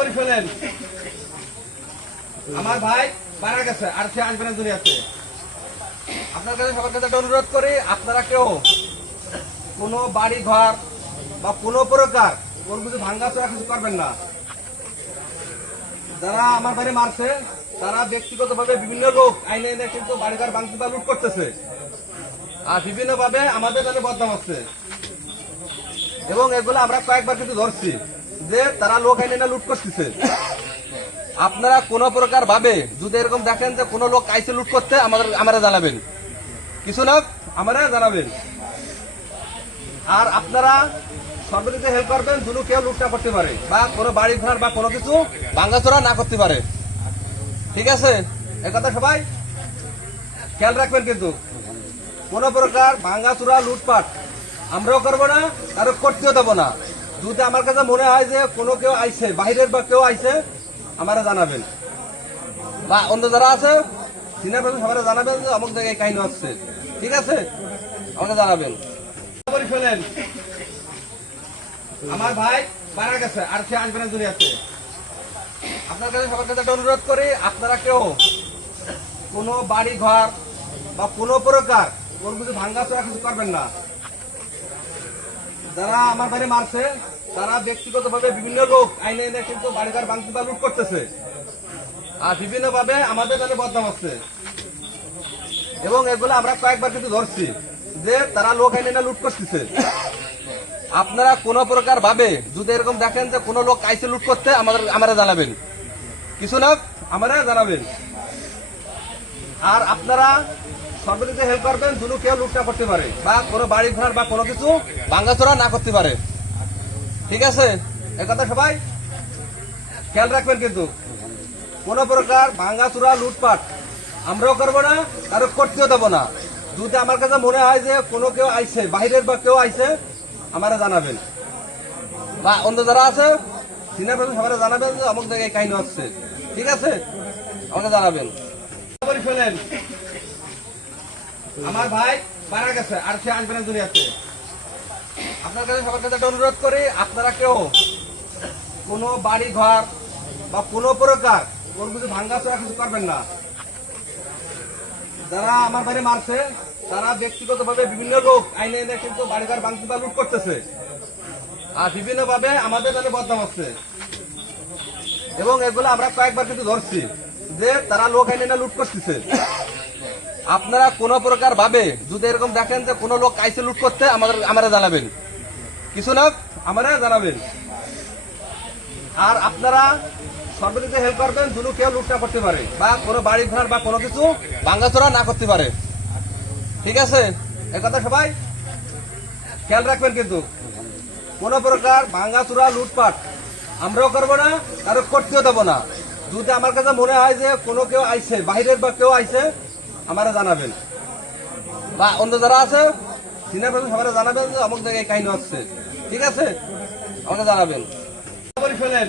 করে ফেলেন। আমার ভাই মারা গেছে, আর সে আসবে না দুনিয়াতে। আপনার কাছে সবার কাছে একটা অনুরোধ করি, আপনারা কেউ কোনো বাড়ি ঘর বা কোনো প্রকার কোনো কিছু ভাঙ্গাচোরা কিছু করবেন না। যারা আমার বাড়ি মারছে তারা ব্যক্তিগতভাবে বিভিন্ন লোক আইনে এনে কিন্তু বাড়িঘর ভাঙতে বা লুট করতেছে, আর বিভিন্ন ভাবে আমাদের তাদের বদনাম হচ্ছে। এবং এগুলো আমরা কয়েকবার কিন্তু ধরছি যে তারা লোক আইনে এনে লুট করতেছে। আপনারা কোন প্রকার ভাবে যদি এরকম দেখেন যে কোনো লোক আইসে লুট করতে, আমরা জানাবেন, কিছু লোক আমরা জানাবেন। আর আপনারা সর্বদিকে হেল্প করবেন যেন কেউ লুটটা করতে পারে বা কোনো বাড়ি ঘর বা কোনো কিছু ভাঙাচোরা না করতে পারে, ঠিক আছে? একথা সবাই খেয়াল রাখবেন। কিন্তু কোন প্রকার ভাঙাচোরা লুটপাট আমরাও করবো না, কারো করতেও দেবো না। যদি আমার কাছে মনে হয় যে কোনো কেউ আইছে বাইরের বা কেউ আইছে, আমারা জানাবেন, বা অন্য যারা আছে সিনিয়র পার্সন সবাই জানাবেন যে অমুক জায়গায় কাহিনী হচ্ছে, ঠিক আছে? আমাকে জানাবেন। ফেলেন। আমার ভাই মারা গেছে, আর সে আসবে না দুনিয়াতে। আপনার কাছে সবার কাছে একটা অনুরোধ করি, আপনারা কেউ কোনো বাড়ি ঘর বা কোনো প্রকার কোনো কিছু ভাঙ্গাচোরা কিছু করবেন না। যারা আমার বাড়ি মারছে তারা ব্যক্তিগতভাবে বিভিন্ন লোক আইনে এনে কিন্তু বাড়িঘর ভাঙতে বা লুট করতেছে, আর বিভিন্ন ভাবে আমাদের তাদের বদনাম হচ্ছে। এবং এগুলো আমরা কয়েকবার কিন্তু ধরছি যে তারা লোক আইনে এনে লুট করতেছে। আপনারা কোন প্রকার ভাবে যদি এরকম দেখেন যে কোনো লোক আইসে লুট করতে, আমরা জানাবেন, কিছু লোক আমরা জানাবেন। আর আপনারা সর্বদিকে হেল্প করবেন যেন কেউ লুটটা করতে পারে বা কোনো বাড়ি ঘর বা কোনো কিছু ভাঙাচোরা না করতে পারে, ঠিক আছে? একথা সবাই খেয়াল রাখবেন। কিন্তু কোন প্রকার ভাঙাচোরা লুটপাট আমরাও করবো না, কারো করতেও দেবো না। যদি আমার কাছে মনে হয় যে কোনো কেউ আইছে বাইরের বা কেউ আইছে, আমারা জানাবেন, বা অন্য যারা আছে সিনিয়র পার্সন সবাই জানাবেন যে অমুক জায়গায় কাহিনী হচ্ছে, ঠিক আছে? আমাকে জানাবেন। ফেলেন। আমার ভাই মারা গেছে, আর সে আসবে না দুনিয়াতে। আপনার কাছে সবার কাছে একটা অনুরোধ করি, আপনারা কেউ কোনো বাড়ি ঘর বা কোনো প্রকার কোনো কিছু ভাঙ্গাচোরা কিছু করবেন না। যারা আমার বাড়ি মারছে তারা ব্যক্তিগতভাবে বিভিন্ন লোক আইনে এনে কিন্তু বাড়িঘর ভাঙতে বা লুট করতেছে, আর বিভিন্ন ভাবে আমাদের তাদের বদনাম হচ্ছে। এবং এগুলো আমরা কয়েকবার কিন্তু ধরছি যে তারা লোক আইনে এনে লুট করতেছে। আপনারা কোন প্রকার ভাবে যদি এরকম দেখেন যে কোনো লোক আইসে লুট করতে, আমরা জানাবেন, কিছু লোক আমরা জানাবেন। আর আপনারা সর্বদিকে হেল্প করবেন যেন কেউ লুটটা করতে পারে বা কোনো বাড়ি ঘর বা কোনো কিছু ভাঙাচোরা না করতে পারে, ঠিক আছে? একথা সবাই খেয়াল রাখবেন। কিন্তু কোন প্রকার ভাঙাচোরা লুটপাট আমরাও করবো না, কারো করতেও দেবো না। যদি আমার কাছে মনে হয় যে কোনো কেউ আইছে বাইরের বা কেউ আইছে, আমারা জানাবেন, বা অন্য যারা আছে সিনিয়র পার্সন সবাই জানাবেন যে অমুক জায়গায় কাহিনী হচ্ছে, ঠিক আছে? আমাকে জানাবেন। ফেলেন।